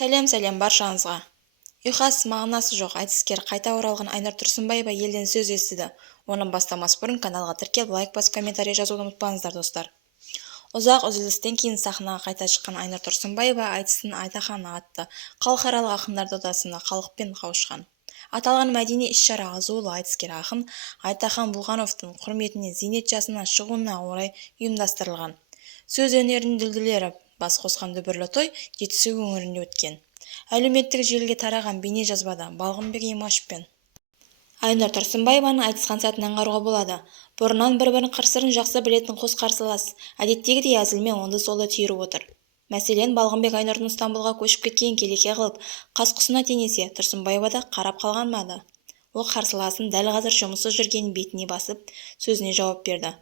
Сәлем баршаңызға. Ұйқас мағынасы жоқ айтыскер қайта оралған Айнұр Тұрсынбаева елден сөз естіді. Оның бастамас бұрын каналға тіркеліп лайк басып комментарий жазуды ұмытпаңыздар достар. Ұзақ үзілістен кейін сахнаға қайта шыққан Айнұр Тұрсынбаева айтысын Айтаханға атты. Халықаралық ақындар додасына халықпен қауышқан. Аталған мәдени іс-шара азулы айтыскер ақын Айтахан Бұлғановтың құрметіне зейнет жасына шығуына орай ұйымдастырылған. Сөз өнерінің дүлділері бас қосқан дүбірлі той Жетісу өңірінде өткен. Әлеуметтік желіге тараған бейне жазбада Балғынбек Имашев пен Айнұр Тұрсынбаеваның айтысқан сәтін аңғаруға болады. Бұрыннан бір-бірінің қыр-сырын жақсы білетін қос қарсылас әдеттегідей әзілмен онды-солды түйіріп отыр. Мәселен, Балғынбек Айнұрдың Стамбулға көшіп кеткенін келеке қылып, қас-құсына теңесе, Тұрсынбаева да қарап қалғанмады. Ол қарсыласын дәл қазір жұмыссыз жүргенін бетіне басып, сөзіне жауап берді.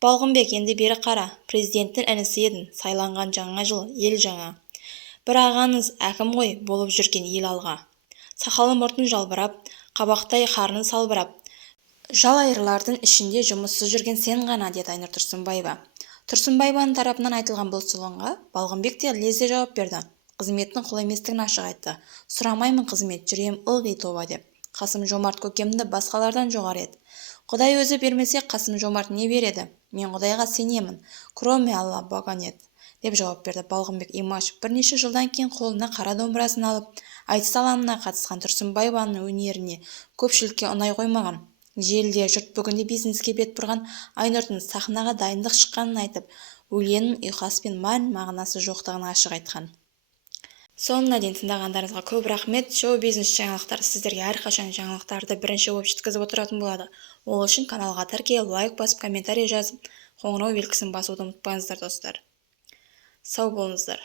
Балғынбек, енді бері қара, президенттің інісі едің, сайланған жаңа жыл, ел жаңа. Бір ағаңыз әкім ғой, болып жүрген ел алға. Сақалы мұртын жалбырап, қабақтай қарны салбырап, жал айырлардың ішінде жұмыссыз жүрген сен ғана, деді Айнұр Тұрсынбаева. Тұрсынбаеваның тарапынан айтылған бұл сұлынға Балғынбек те лезде жауап берді. Қызметтің құл еместігін ашық айтты. Сұрамаймын қызмет, жүрем ылғи тоба деп. Қасым-Жомарт көкемді басқалардан жоғары еді. Құдай өзі бермесе, Қасым-Жомарт не береді? Мен Құдайға сенемін. Кроме Алла Бога нет, деп жауап берді Балғынбек Имашев. Бірнеше жылдан кейін қолына қара домбырасын алып, айтыс алаңына қатысқан Тұрсынбаеваның өнеріне көпшілікке ұнай қоймаған. Желіде жұрт бүгінде бизнеске бет бұрған Айнұрдың сахнаға дайындық шыққанын айтып, өлеңнің ұйқас пен мағынасы жоқтығын ашық айтқан. Соңына дейін тыңдағандарыңызға көп рахмет. Шоу-бизнес жаңалықтар сіздерге әрқашан жаңалықтарды бірінші болып жеткізіп отыратын болады. Ол үшін каналға тіркеліп, лайк басып, комментарий жазып, қоңырау белгісін басуды ұмытпаңыздар достар. Сау болыңыздар.